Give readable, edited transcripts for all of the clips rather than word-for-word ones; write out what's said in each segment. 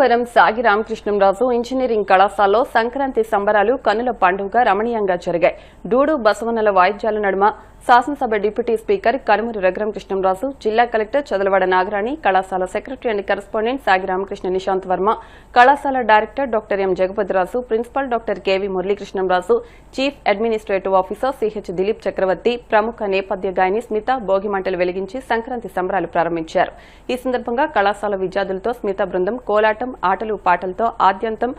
వరం సాగి రామకృష్ణంరాజు ఇంజనీరింగ్ కళాశాలలో సంక్రాంతి సంబరాలు కన్నుల పండుగ రమణీయంగా జరిగాయి. డూడు బసవన్నల వాయిద్యాల నడుమ శాసనసభ డిప్యూటీ స్పీకర్ కనుమూరి రఘురామకృష్ణంరాజు, జిల్లా కలెక్టర్ చదలవాడ నాగరాణి, కళాశాల సెక్రటరీ అండ్ కరెస్పాండెంట్ సాగి రామకృష్ణ నిశాంత్ వర్మ, కళాశాల director doctor M Jagapathiraju, principal doctor KV Muralikrishnamraju, chief administrative officer CH Dilip Chakravarthi, ప్రముఖ నేపథ్య గాయని స్మిత భోగిమంటలు వెలిగించి సంక్రాంతి సంబరాలు ప్రారంభించారు. ఈ సందర్భంగా కళాశాల విద్యార్థులతో స్మిత బృందం కోలాటం, ఆటలు పాటలతో ఆద్యంతం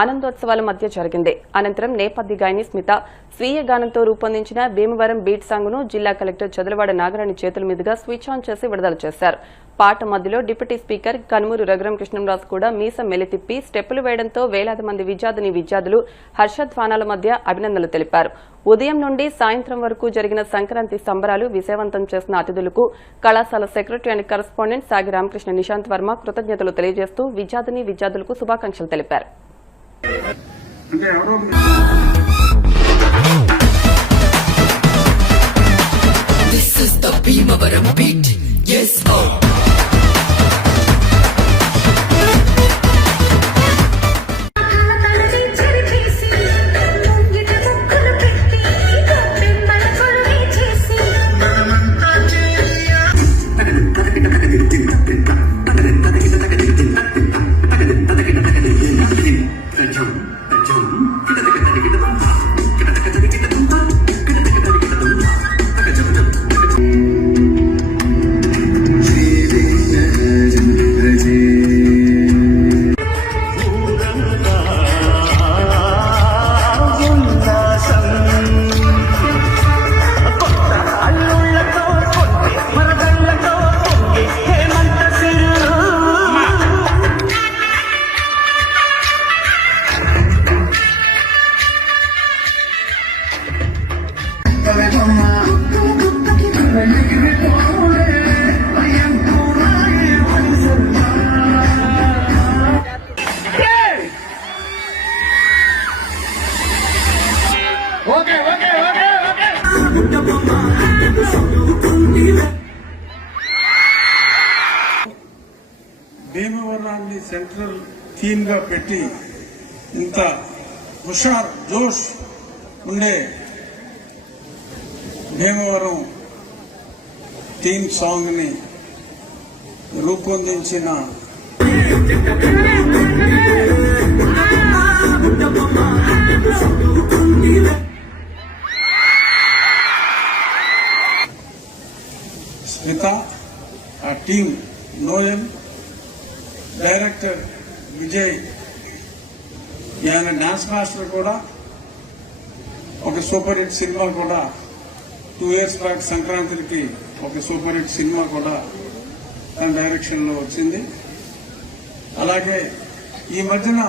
ఆనందోత్సవాల మధ్య జరిగింది. అనంతరం నేపథ్య గాయని స్మిత స్వీయ గానంతో రూపొందించిన భీమవరం బీట్ సాంగ్ ను జిల్లా కలెక్టర్ చదలవాడ నాగరాణి చేతుల మీదుగా స్విచ్ ఆన్ చేసి విడుదల చేశారు. పాట మధ్యలో డిప్యూటీ స్పీకర్ కనుమూరి రఘురామకృష్ణంరాజు కూడా మీసం మెలితిప్పి స్టెప్పులు వేయడంతో వేలాది మంది విద్యార్థులు హర్షధ్వానాల మధ్య అభినందనలు తెలిపారు. ఉదయం నుండి సాయంత్రం వరకు జరిగిన సంక్రాంతి సంబరాలు విజయవంతం చేసిన అతిథులకు కళాశాల సెక్రటరీ అండ్ కరెస్పాండెంట్ సాగి రామకృష్ణ నిశాంత్ వర్మ కృతజ్ఞతలు తెలియజేస్తూ విద్యార్థులకు శుభాకాంక్షలు తెలిపారు. This is the Bhimavaram beat. Yes, oh. భీమవరాన్ని సెంట్రల్ థీమ్ గా పెట్టి ఇంత హుషార్ జోష్ ఉండే భీమవరం థీమ్ సాంగ్ ని రూపొందించిన స్మిత, ఆ టీమ్, నోయల్, డైరెక్టర్ విజయ్, ఆయన డాన్స్ మాస్టర్ కూడా ఒక సూపర్ హిట్ సినిమా కూడా 2 years బ్యాక్ సంక్రాంతికి ఒక సూపర్ హిట్ సినిమా కూడా తన డైరెక్షన్ లో వచ్చింది. అలాగే ఈ మధ్యన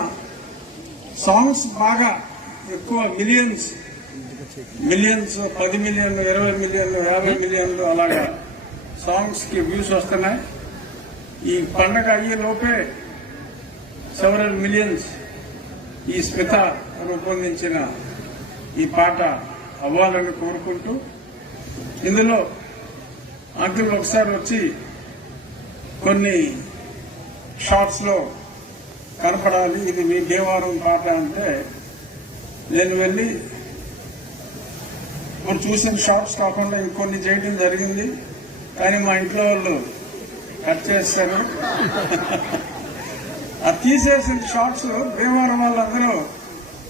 సాంగ్స్ బాగా ఎక్కువ మిలియన్స్ 10 మిలియన్లు, 20 మిలియన్లు, 50 మిలియన్లు అలాగా సాంగ్స్ కి వ్యూస్ వస్తున్నాయి. ఈ పండగ అయ్యే లోపే సెవరల్ మిలియన్స్ ఈ స్మిత రూపొందించిన ఈ పాట అవ్వాలని కోరుకుంటూ, ఇందులో అంకుల్ ఒకసారి వచ్చి కొన్ని షార్ట్స్ లో కనపడాలి, ఇది మీ భీమవరం పాట అంటే నేను వెళ్లి ఇప్పుడు చూసిన షార్ట్స్ కాకుండా ఇంకొన్ని చేయడం జరిగింది. కానీ మా ఇంట్లో వాళ్ళు కట్ చేస్తారు. ఆ తీసేసిన షార్ట్స్ భీమవరం వాళ్ళందరూ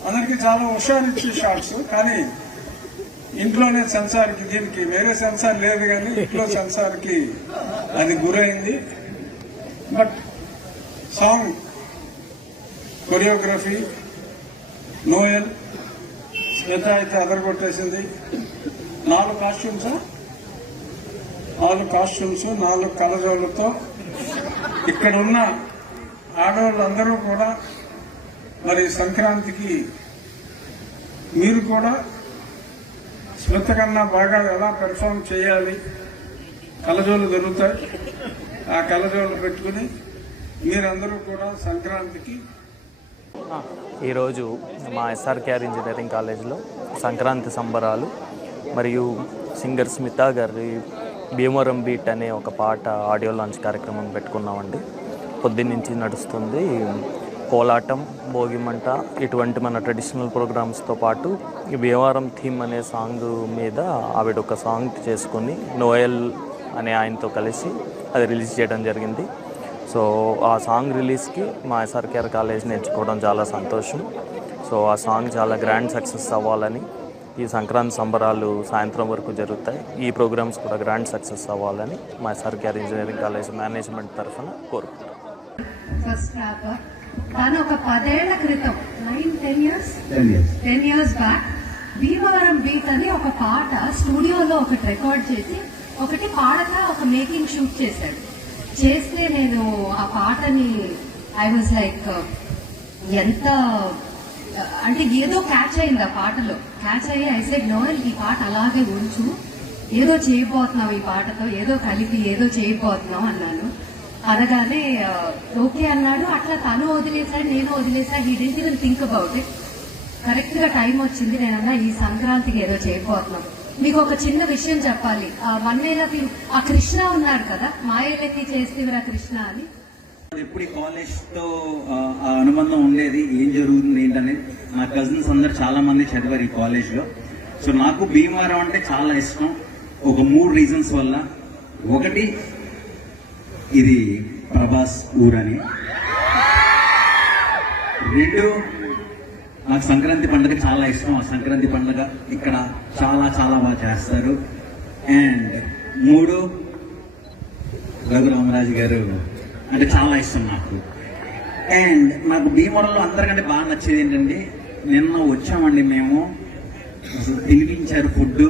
అందరికీ చాలా హుషారిచ్చే షార్ట్స్, కానీ ఇంట్లోనే సెన్సార్కి, దీనికి వేరే సెన్సార్ లేదు కానీ ఇంట్లో సెన్సార్కి అది గురైంది. బట్ సాంగ్ కొరియోగ్రఫీ నోయల్, శ్వేత అయితే అదరగొట్టేసింది. 4 కాస్ట్యూమ్స్ 4 కలజోళ్లతో ఇక్కడ ఉన్న ఆడవాళ్ళందరూ కూడా మరి సంక్రాంతికి మీరు కూడా స్మిత కన్నా బాగా ఎలా పెర్ఫార్మ్ చేయాలి, కలజోళ్ళు దొరుకుతాయి, ఆ కలజోళ్ళు పెట్టుకుని మీరందరూ కూడా సంక్రాంతికి. ఈరోజు మా ఎస్ఆర్కేఆర్ ఇంజనీరింగ్ కాలేజీలో సంక్రాంతి సంబరాలు మరియు సింగర్ స్మిత గారి భీమవరం బీట్ అనే ఒక పాట ఆడియో లాంచ్ కార్యక్రమం పెట్టుకున్నామండి. పొద్దున్నుంచి నడుస్తుంది. కోలాటం, భోగిమంట ఇటువంటి మన ట్రెడిషనల్ ప్రోగ్రామ్స్తో పాటు ఈ భీమవరం థీమ్ అనే సాంగ్ మీద ఆవిడ ఒక సాంగ్ చేసుకొని నోయల్ అనే ఆయనతో కలిసి అది రిలీజ్ చేయడం జరిగింది. సో ఆ సాంగ్ రిలీజ్కి మా ఎస్ఆర్కేఆర్ కాలేజ్ నేర్చుకోవడం చాలా సంతోషం. సో ఆ సాంగ్ చాలా గ్రాండ్ సక్సెస్ అవ్వాలని, ఈ సంక్రాంతి సంబరాలు సాయంత్రం వరకు జరుగుతాయి, ఈ ప్రోగ్రామ్స్ కూడా గ్రాండ్ సక్సెస్ అవ్వాలని మా ఎస్ఆర్కేఆర్ ఇంజనీరింగ్ కాలేజ్ మేనేజ్మెంట్ తరఫున కోరుకుంటాం. ఫస్ట్ ర్యాపర్ తను ఒక 10 ఏళ్ల క్రితం 10 years బ్యాక్ భీమవరం బీట్ అని ఒక పాట స్టూడియోలో ఒకటి రికార్డ్ చేసి ఒకటి పాడక ఒక మేకింగ్ షూట్ చేశాడు. చేస్తే నేను ఆ పాటని ఐ వాజ్ లైక్ ఎంత అంటే ఏదో క్యాచ్ అయింది ఆ పాటలో. క్యాచ్ అయ్యి ఐ సెడ్ నోయల్ ఈ పాట అలాగే ఉంచు, ఏదో చేయబోతున్నావు ఈ పాటతో, ఏదో కలిపి ఏదో చేయబోతున్నావు అన్నాను. అనగానే ఓకే అన్నాడు. అట్లా తను వదిలేసాడు, నేను వదిలేసా. He didn't even think about it. Correct గా టైం వచ్చింది. నేనన్నా ఈ సంక్రాంతికి ఏదో చేయబోతున్నాం. మీకు ఒక చిన్న విషయం చెప్పాలి. 1 year ఆ కృష్ణ ఉన్నాడు కదా, మాయలెత్తి చేస్తేవిరా కృష్ణ అని. ఎప్పుడు కాలేజ్ తో ఆ అనుబంధం ఉండేది, ఏం జరుగుతుంది ఏంటనేది. నా కజిన్స్ అందరు చాలా మంది చదివారు ఈ కాలేజ్ లో. సో నాకు భీమవరం అంటే చాలా ఇష్టం ఒక 3 రీజన్స్ వల్ల. ఒకటి, ఇది ప్రభాస్ ఊరని. 2, నాకు సంక్రాంతి పండుగ చాలా ఇష్టం. ఆ సంక్రాంతి పండుగ ఇక్కడ చాలా చాలా బాగా చేస్తారు. అండ్ 3, రఘురామరాజు గారు అంటే చాలా ఇష్టం నాకు. అండ్ నాకు భీమవరంలో అందరికంటే బాగా నచ్చేది ఏంటంటే, నిన్న వచ్చామండి మేము, అసలు తినిపించారు ఫుడ్.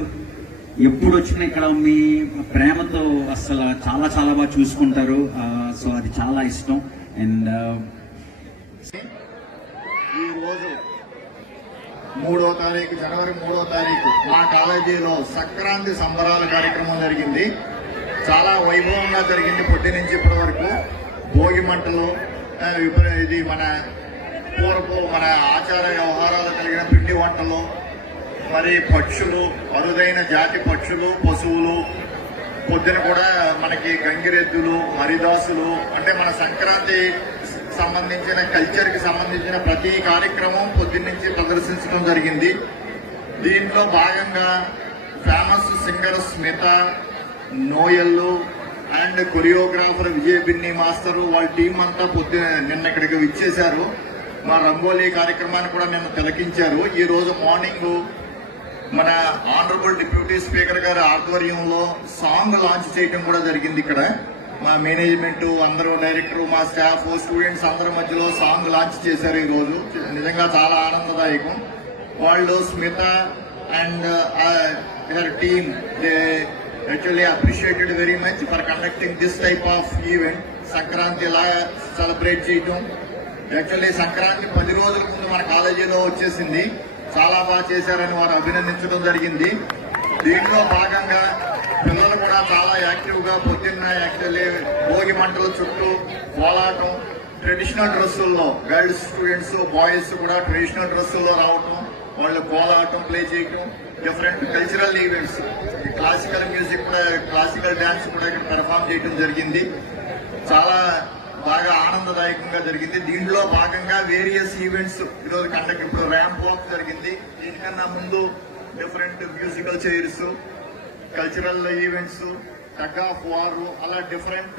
ఎప్పుడు వచ్చినా ఇక్కడ మీ ప్రేమతో అసలు చాలా చాలా బాగా చూసుకుంటారు. సో అది చాలా ఇష్టం. అండ్ ఈరోజు 3వ తారీఖు, జనవరి 3వ తారీఖు మా కాలేజీలో సంక్రాంతి సంబరాల కార్యక్రమం జరిగింది. చాలా వైభవంగా జరిగింది. పొద్దు నుంచి ఇప్పటి వరకు భోగి మంటలు, ఇది మన పూర్వపు మన ఆచార వ్యవహారాలు కలిగిన పిండి వంటలు, మరి పక్షులు, అరుదైన జాతి పక్షులు, పశువులు. పొద్దున కూడా మనకి గంగిరెద్దులు, హరిదాసులు, అంటే మన సంక్రాంతి సంబంధించిన కల్చర్ కి సంబంధించిన ప్రతి కార్యక్రమం పొద్దున్నుంచి ప్రదర్శించడం జరిగింది. దీంట్లో భాగంగా ఫేమస్ సింగర్ స్మిత, నోయల్లు and choreographer Vijay Binni master వాళ్ళ టీం అంతా నిన్న ఇక్కడికి విచ్చేశారు. మా రంగోలీ కార్యక్రమాన్ని కూడా నిన్న తిలకించారు. ఈ రోజు మార్నింగ్ మన ఆనరబుల్ డిప్యూటీ స్పీకర్ గారి ఆధ్వర్యంలో సాంగ్ లాంచ్ చేయడం కూడా జరిగింది. ఇక్కడ మా మేనేజ్మెంట్ అందరూ, డైరెక్టర్, మా స్టాఫ్, స్టూడెంట్స్ అందరి మధ్యలో సాంగ్ లాంచ్ చేశారు ఈ రోజు. నిజంగా చాలా ఆనందదాయకం. వాళ్ళు Smitha and her team they actually appreciated very much for conducting this type of event. Sankranti ఇలా సెలబ్రేట్ చేయటం. యాక్చువల్లీ సంక్రాంతి 10 రోజుల ముందు మన కాలేజీలో వచ్చేసింది. చాలా బాగా చేశారని వారు అభినందించడం జరిగింది. దీంట్లో భాగంగా పిల్లలు కూడా చాలా యాక్టివ్ గా పొద్దున్న యాక్చువల్లీ భోగి మంటల చుట్టూ కోలాటం, ట్రెడిషనల్ డ్రెస్సుల్లో గర్ల్స్ స్టూడెంట్స్, బాయ్స్ కూడా ట్రెడిషనల్ డ్రెస్సుల్లో రావటం, వాళ్ళు కోలాటం ప్లే చేయటం, different cultural events, classical music కూడా, క్లాసికల్ డాన్స్ కూడా ఇక్కడ పెర్ఫామ్ చేయడం జరిగింది. చాలా బాగా ఆనందదాయకంగా జరిగింది. దీంట్లో భాగంగా వేరియస్ ఈవెంట్స్ ఈరోజు కండక్ట్. ఇప్పుడు ర్యాంప్ వాక్ జరిగింది. దీనికన్నా ముందు different musical chairs, cultural events, tug of war, అలా డిఫరెంట్